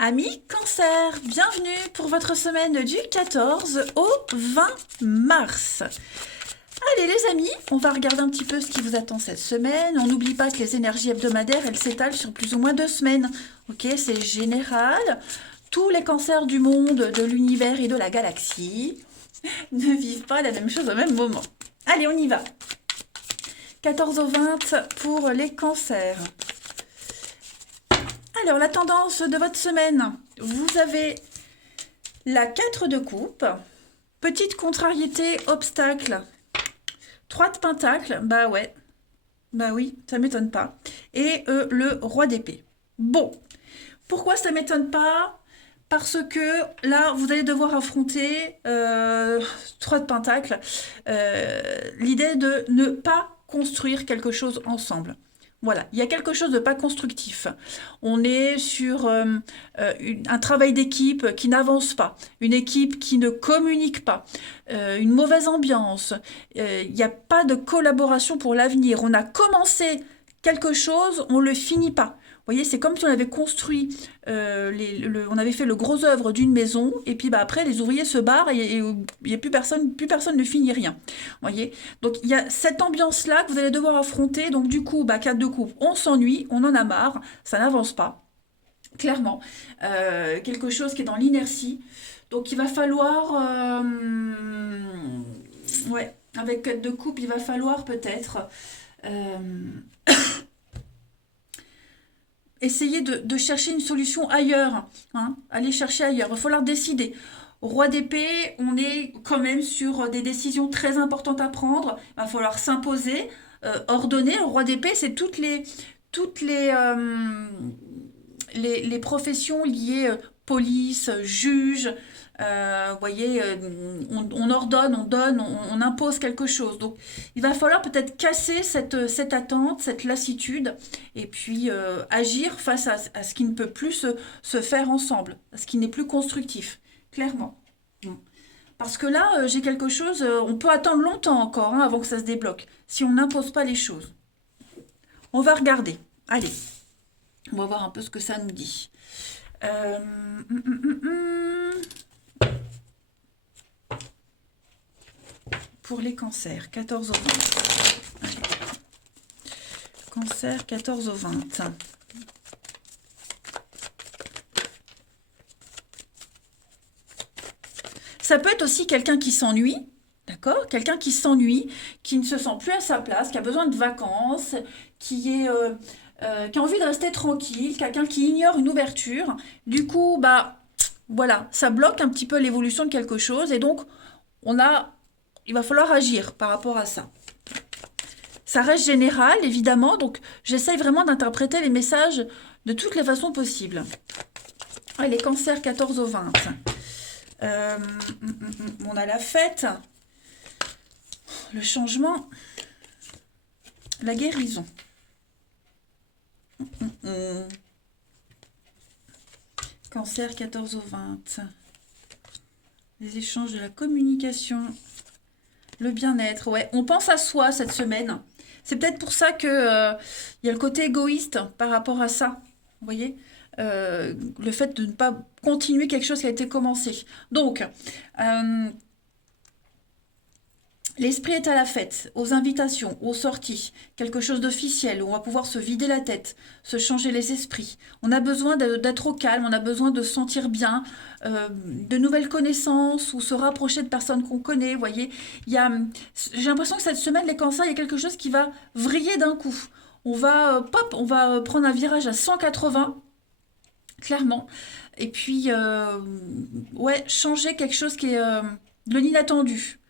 Amis Cancer, bienvenue pour votre semaine du 14 au 20 mars. Allez les amis, on va regarder un petit peu ce qui vous attend cette semaine. On n'oublie pas que les énergies hebdomadaires, elles s'étalent sur plus ou moins 2 semaines. Ok, c'est général. Tous les cancers du monde, de l'univers et de la galaxie ne vivent pas la même chose au même moment. Allez, on y va. 14 au 20 pour les cancers. Alors, la tendance de votre semaine, vous avez la 4 de coupe, petite contrariété, obstacle, 3 de pentacle, bah ouais, bah oui, ça m'étonne pas, et le roi d'épée. Bon, pourquoi ça m'étonne pas? Parce que là, vous allez devoir affronter 3 de pentacle, l'idée de ne pas construire quelque chose ensemble. Voilà, il y a quelque chose de pas constructif. On est sur un travail d'équipe qui n'avance pas, une équipe qui ne communique pas, une mauvaise ambiance. Il n'y a pas de collaboration pour l'avenir. On a commencé quelque chose, on ne le finit pas. Vous voyez, c'est comme si on avait construit, on avait fait le gros œuvre d'une maison, et puis bah, après, les ouvriers se barrent et il n'y a plus personne ne finit rien. Vous voyez, donc il y a cette ambiance-là que vous allez devoir affronter. Donc du coup, bah, 4 de coupe, on s'ennuie, on en a marre, ça n'avance pas, clairement. Quelque chose qui est dans l'inertie. Donc il va falloir... ouais, avec 4 de coupe, il va falloir peut-être... essayer de chercher une solution ailleurs. Hein, aller chercher ailleurs. Il va falloir décider. Roi d'épée, on est quand même sur des décisions très importantes à prendre. Il va falloir s'imposer, ordonner. Le roi d'épée, c'est toutes les professions liées police, juge. Vous voyez, on ordonne, on donne, on impose quelque chose. Donc, il va falloir peut-être casser cette attente, cette lassitude, et puis agir face à ce qui ne peut plus se faire ensemble, à ce qui n'est plus constructif, clairement. Parce que là, j'ai quelque chose, on peut attendre longtemps encore hein, avant que ça se débloque, si on n'impose pas les choses. On va regarder. Allez, on va voir un peu ce que ça nous dit. Euh, hum, hum, hum, hum. Pour les cancers, 14 au 20. Allez. Cancer, 14 au 20. Ça peut être aussi quelqu'un qui s'ennuie, d'accord? Quelqu'un qui s'ennuie, qui ne se sent plus à sa place, qui a besoin de vacances, qui a envie de rester tranquille, quelqu'un qui ignore une ouverture. Du coup, bah, voilà, ça bloque un petit peu l'évolution de quelque chose et donc il va falloir agir par rapport à ça. Ça reste général, évidemment, donc j'essaye vraiment d'interpréter les messages de toutes les façons possibles. Allez, cancer 14 au 20. On a la fête, le changement, la guérison. Cancer 14 au 20. Les échanges de la communication, le bien-être. Ouais, on pense à soi cette semaine. C'est peut-être pour ça que y a le côté égoïste par rapport à ça. Vous voyez le fait de ne pas continuer quelque chose qui a été commencé. Donc, l'esprit est à la fête, aux invitations, aux sorties, quelque chose d'officiel où on va pouvoir se vider la tête, se changer les esprits. On a besoin d'être au calme, on a besoin de se sentir bien, de nouvelles connaissances ou se rapprocher de personnes qu'on connaît. Vous voyez, j'ai l'impression que cette semaine, les cancers, il y a quelque chose qui va vriller d'un coup. On va prendre un virage à 180 clairement. Et puis, ouais, changer quelque chose qui est de l'inattendu,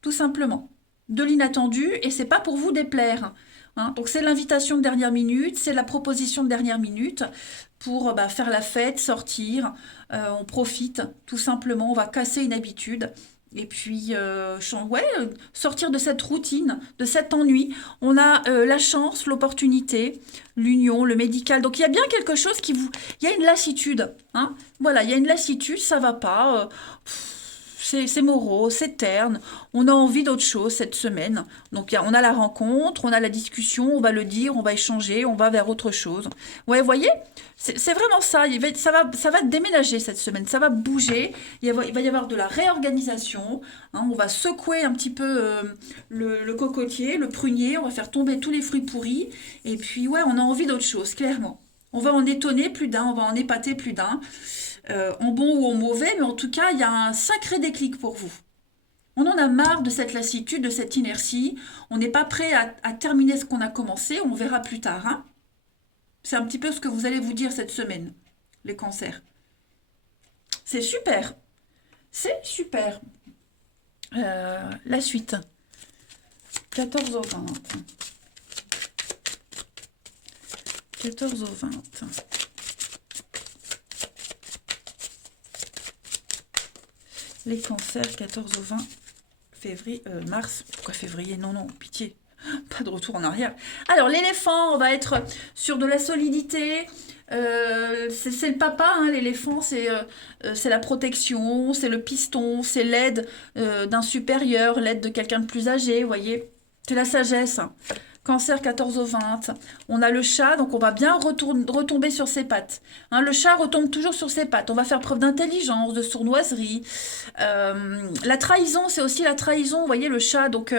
tout simplement. De l'inattendu, et c'est pas pour vous déplaire. Hein. Donc c'est l'invitation de dernière minute, c'est la proposition de dernière minute pour bah, faire la fête, sortir. On profite, tout simplement, on va casser une habitude. Et puis, ouais, sortir de cette routine, de cet ennui. On a la chance, l'opportunité, l'union, le médical. Donc, il y a bien quelque chose qui vous... Il y a une lassitude. Hein voilà, il y a une lassitude, ça va pas. c'est morose, c'est terne, on a envie d'autre chose cette semaine. Donc on a la rencontre, on a la discussion, on va le dire, on va échanger, on va vers autre chose. Ouais, vous voyez, c'est vraiment ça. Ça va déménager cette semaine, ça va bouger. Il va y avoir de la réorganisation. Hein, on va secouer un petit peu le cocotier, le prunier, on va faire tomber tous les fruits pourris. Et puis ouais, on a envie d'autre chose, clairement. On va en étonner plus d'un, on va en épater plus d'un. En bon ou en mauvais, mais en tout cas, il y a un sacré déclic pour vous. On en a marre de cette lassitude, de cette inertie. On n'est pas prêt à terminer ce qu'on a commencé. On verra plus tard. Hein. C'est un petit peu ce que vous allez vous dire cette semaine, les cancers. C'est super. C'est super. La suite. 14 au 20. 14 au 20. Les cancers, 14 au 20 février, mars. Pourquoi février? Non, non, pitié. Pas de retour en arrière. Alors, l'éléphant, on va être sur de la solidité. C'est le papa, hein, l'éléphant, c'est la protection, c'est le piston, c'est l'aide d'un supérieur, l'aide de quelqu'un de plus âgé, vous voyez. C'est la sagesse. Cancer 14 au 20. On a le chat, donc on va bien retomber sur ses pattes. Hein, le chat retombe toujours sur ses pattes. On va faire preuve d'intelligence, de sournoiserie. La trahison, c'est aussi la trahison. Vous voyez, le chat, donc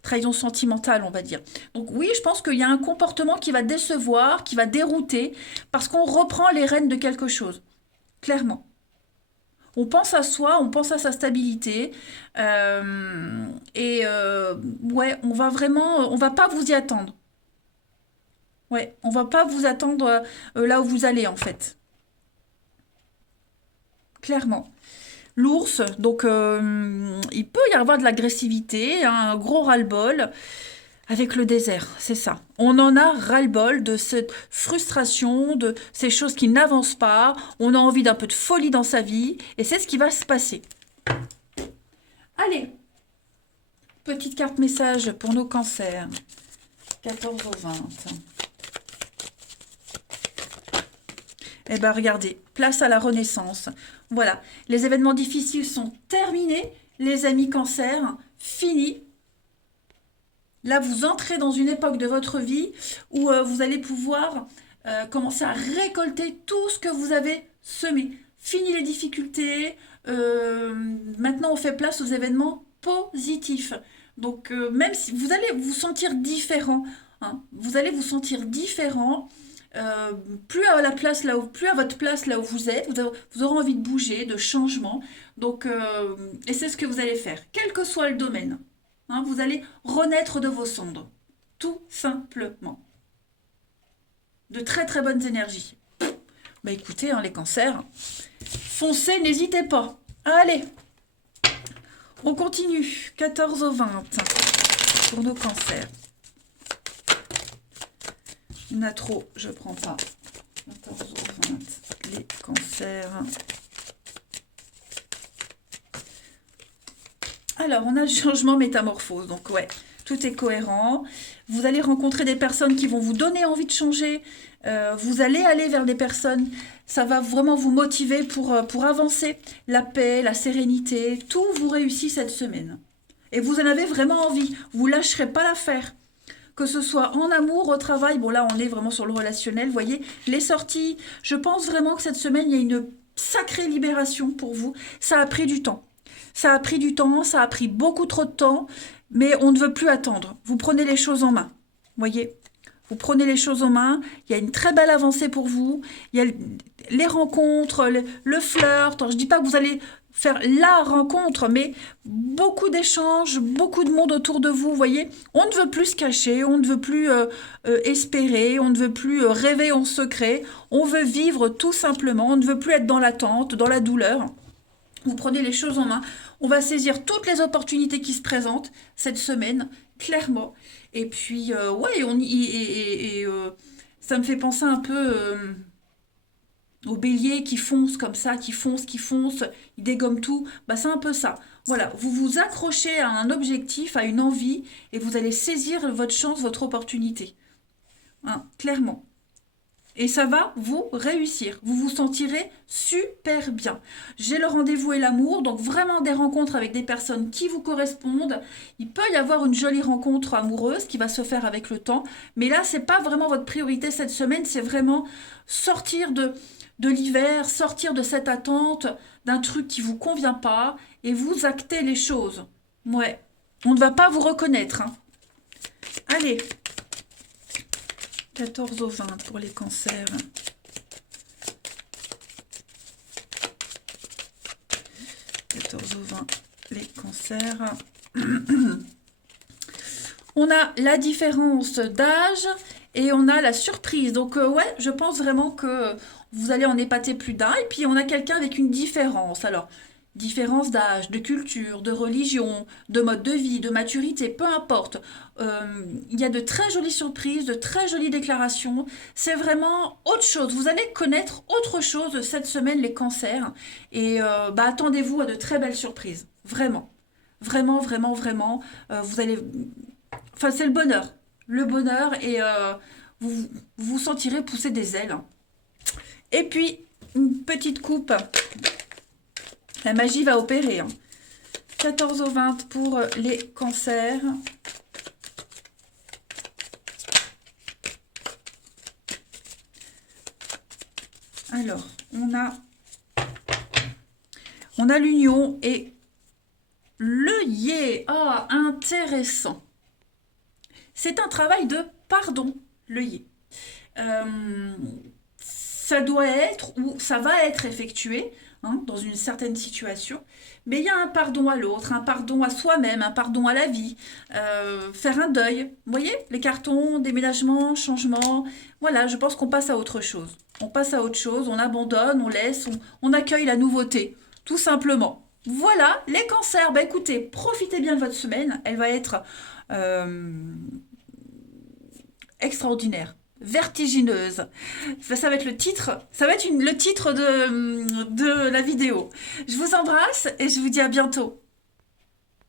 trahison sentimentale, on va dire. Donc oui, je pense qu'il y a un comportement qui va décevoir, qui va dérouter, parce qu'on reprend les rênes de quelque chose. Clairement. On pense à soi, on pense à sa stabilité. Ouais, on va pas vous y attendre. Ouais, on va pas vous attendre là où vous allez en fait. Clairement. L'ours, donc il peut y avoir de l'agressivité, hein, un gros ras-le-bol. Avec le désert, c'est ça. On en a ras-le-bol de cette frustration, de ces choses qui n'avancent pas. On a envie d'un peu de folie dans sa vie. Et c'est ce qui va se passer. Allez, petite carte message pour nos cancers. 14 au 20. Eh bien, regardez, place à la renaissance. Voilà, les événements difficiles sont terminés. Les amis cancers, fini. Là, vous entrez dans une époque de votre vie où vous allez pouvoir commencer à récolter tout ce que vous avez semé. Fini les difficultés. Maintenant, on fait place aux événements positifs. Donc, même si vous allez vous sentir différent, hein, vous allez vous sentir différent. Plus à votre place là où vous êtes, vous aurez envie de bouger, de changement. Donc, et c'est ce que vous allez faire, quel que soit le domaine. Hein, vous allez renaître de vos cendres, tout simplement. De très très bonnes énergies. Bah écoutez, hein, les cancers, foncez, n'hésitez pas. Allez, on continue. 14 au 20 pour nos cancers. Il y en a trop, je prends pas. 14 au 20, les cancers. Alors, on a le changement métamorphose, donc ouais, tout est cohérent. Vous allez rencontrer des personnes qui vont vous donner envie de changer. Vous allez aller vers des personnes, ça va vraiment vous motiver pour avancer. La paix, la sérénité, tout vous réussit cette semaine. Et vous en avez vraiment envie, vous lâcherez pas l'affaire. Que ce soit en amour, au travail, bon là on est vraiment sur le relationnel, vous voyez, les sorties. Je pense vraiment que cette semaine, il y a une sacrée libération pour vous. Ça a pris du temps. Ça a pris du temps, ça a pris beaucoup trop de temps, mais on ne veut plus attendre. Vous prenez les choses en main, voyez. Vous prenez les choses en main, il y a une très belle avancée pour vous. Il y a les rencontres, le flirt. Alors, je ne dis pas que vous allez faire la rencontre, mais beaucoup d'échanges, beaucoup de monde autour de vous, voyez. On ne veut plus se cacher, on ne veut plus espérer, on ne veut plus rêver en secret. On veut vivre tout simplement, on ne veut plus être dans l'attente, dans la douleur. Vous prenez les choses en main. On va saisir toutes les opportunités qui se présentent cette semaine, clairement. Et puis, ouais, ça me fait penser un peu aux béliers qui foncent comme ça, qui foncent, ils dégomment tout. Bah, c'est un peu ça. Voilà, vous vous accrochez à un objectif, à une envie, et vous allez saisir votre chance, votre opportunité. Hein, clairement. Et ça va vous réussir. Vous vous sentirez super bien. J'ai le rendez-vous et l'amour, donc vraiment des rencontres avec des personnes qui vous correspondent. Il peut y avoir une jolie rencontre amoureuse qui va se faire avec le temps. Mais là, c'est pas vraiment votre priorité cette semaine. C'est vraiment sortir de l'hiver, sortir de cette attente d'un truc qui vous convient pas et vous acter les choses. Ouais. On ne va pas vous reconnaître, hein. Allez. 14 au 20 pour les cancers. 14 au 20, les cancers. On a la différence d'âge et on a la surprise. Donc ouais, je pense vraiment que vous allez en épater plus d'un. Et puis on a quelqu'un avec une différence. Alors, différence d'âge, de culture, de religion, de mode de vie, de maturité, peu importe. Il y a de très jolies surprises, de très jolies déclarations. C'est vraiment autre chose. Vous allez connaître autre chose cette semaine, les cancers. Et attendez-vous à de très belles surprises. Vraiment. Vraiment, vraiment, vraiment. Vous allez... Enfin, c'est le bonheur. Le bonheur et vous vous sentirez pousser des ailes. Et puis, une petite coupe. La magie va opérer. 14 au 20 pour les cancers. Alors, on a l'union et l'œillet. Ah, intéressant. C'est un travail de pardon, l'œillet. Ça doit être ou ça va être effectué dans une certaine situation, mais il y a un pardon à l'autre, un pardon à soi-même, un pardon à la vie, faire un deuil. Vous voyez, les cartons, déménagement, changement, voilà, je pense qu'on passe à autre chose. On passe à autre chose, on abandonne, on laisse, on accueille la nouveauté, tout simplement. Voilà, les cancers, bah écoutez, profitez bien de votre semaine, elle va être extraordinaire. Vertigineuse. Ça va être le titre, ça va être le titre de la vidéo. Je vous embrasse et je vous dis à bientôt.